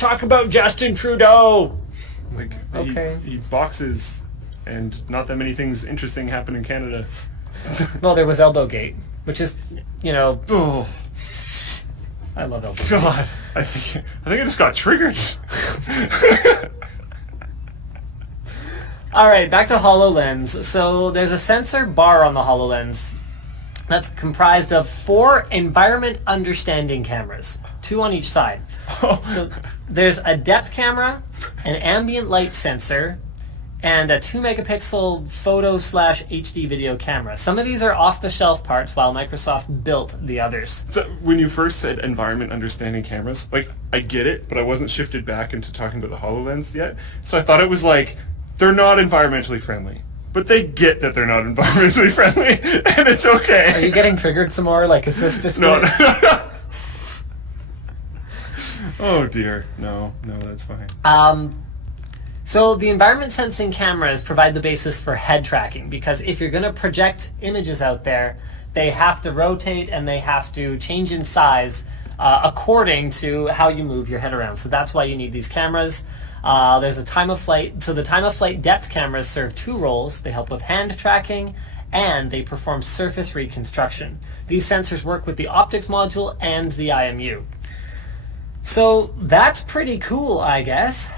talk about Justin Trudeau. Like, Okay. he boxes, and not that many things interesting happen in Canada. Well, there was Elbowgate, which is, Oh, I love Elbowgate. God. I think I just got triggered. All right, back to HoloLens. So there's a sensor bar on the HoloLens that's comprised of 4 environment understanding cameras, 2 on each side. So there's a depth camera, an ambient light sensor, and a 2 megapixel photo/HD video camera. Some of these are off-the-shelf parts, while Microsoft built the others. So when you first said environment understanding cameras, like, I get it, but I wasn't shifted back into talking about the HoloLens yet. So I thought it was like, they're not environmentally friendly. But they get that they're not environmentally friendly, and it's okay. Are you getting triggered some more? Like, is this just... No. Oh, dear. No, that's fine. So the environment sensing cameras provide the basis for head tracking, because if you're going to project images out there, they have to rotate and they have to change in size according to how you move your head around. So that's why you need these cameras. There's a time of flight. So the time of flight depth cameras serve 2 roles. They help with hand tracking and they perform surface reconstruction. These sensors work with the optics module and the IMU. So that's pretty cool, I guess.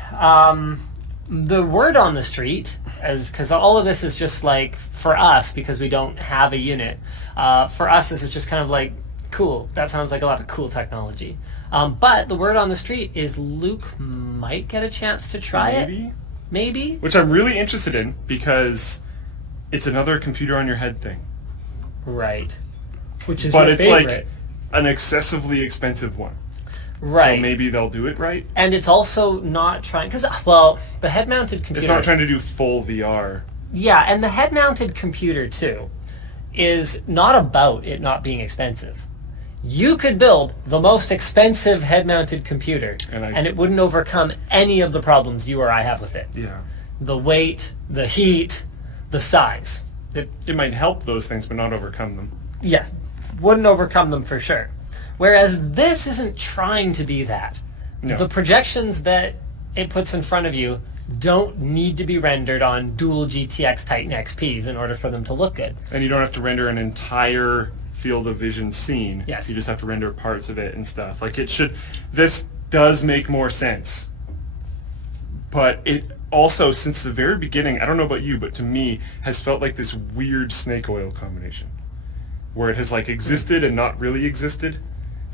The word on the street, because all of this is just like, for us, because we don't have a unit, for us this is just kind of like, cool. That sounds like a lot of cool technology. But the word on the street is Luke might get a chance to try it. Maybe? Which I'm really interested in, because it's another computer on your head thing. Right. Which is but your it's favorite. like an excessively expensive one. Right. So maybe they'll do it right. And it's also not trying, because, well, the head-mounted computer... It's not trying to do full VR. Yeah, and the head-mounted computer, too, is not about it not being expensive. You could build the most expensive head-mounted computer, and it wouldn't overcome any of the problems you or I have with it. Yeah. The weight, the heat, the size. It might help those things, but not overcome them. Yeah, wouldn't overcome them for sure. Whereas this isn't trying to be that. No. The projections that it puts in front of you don't need to be rendered on dual GTX Titan XPs in order for them to look good. And you don't have to render an entire field of vision scene. Yes. You just have to render parts of it and stuff. Like, this does make more sense. But it also, since the very beginning, I don't know about you, but to me, has felt like this weird snake oil combination. Where it has, like, existed and not really existed.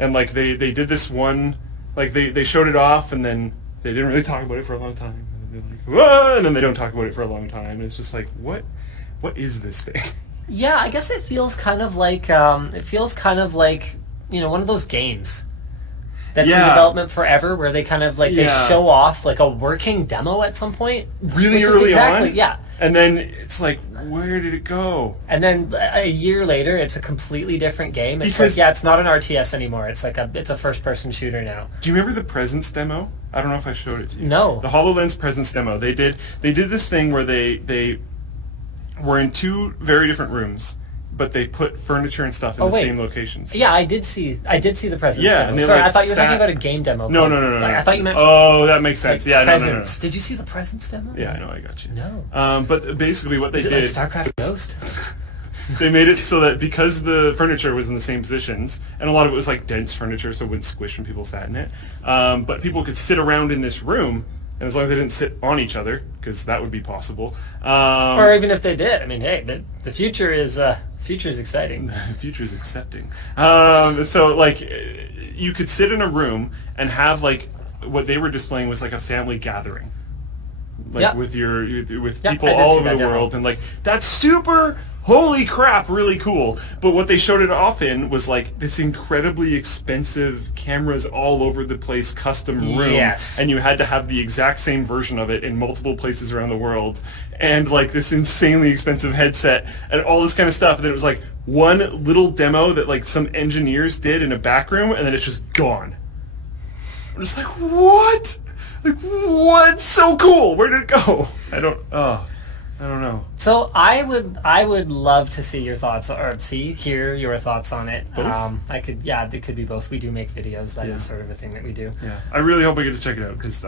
And, like, they did this one, like, they showed it off, and then they didn't really talk about it for a long time. And then they're like, whoa! And then they don't talk about it for a long time. And it's just like, what is this thing? Yeah, I guess it feels kind of like, one of those games that's in development forever, where they kind of, like, they show off, like, a working demo at some point. Really early on? Yeah. And then it's like, where did it go? And then a year later, it's a completely different game. It's it's not an RTS anymore. It's like it's a first-person shooter now. Do you remember the Presence demo? I don't know if I showed it to you. No. The HoloLens Presence demo. They did this thing where they were in 2 very different rooms, but they put furniture and stuff in the same locations. Yeah, I did see the Presence Yeah, demo. Sorry, I thought you were talking about a game demo. No. I thought you meant... Oh, that makes sense. Like Yeah, Presence. No. Did you see the Presence demo? Yeah, I know, I got you. No. But basically what they did... Is it like StarCraft Ghost? They made it so that because the furniture was in the same positions, and a lot of it was like dense furniture, so it wouldn't squish when people sat in it, but people could sit around in this room, and as long as they didn't sit on each other, because that would be possible. Or even if they did. I mean, hey, the future is exciting. The future is accepting. So, like, you could sit in a room and have, like, what they were displaying was like a family gathering. Like, with people all over the world, and, like, that's super... Holy crap, really cool. But what they showed it off in was like this incredibly expensive cameras all over the place custom room. Yes. And you had to have the exact same version of it in multiple places around the world. And like this insanely expensive headset and all this kind of stuff. And then it was like one little demo that like some engineers did in a back room, and then it's just gone. I'm just like, what? Like, what? So cool. Where did it go? I don't know. So I would love to see your thoughts, or hear your thoughts on it. Both? It could be both. We do make videos. That is sort of a thing that we do. Yeah, I really hope I get to check it out because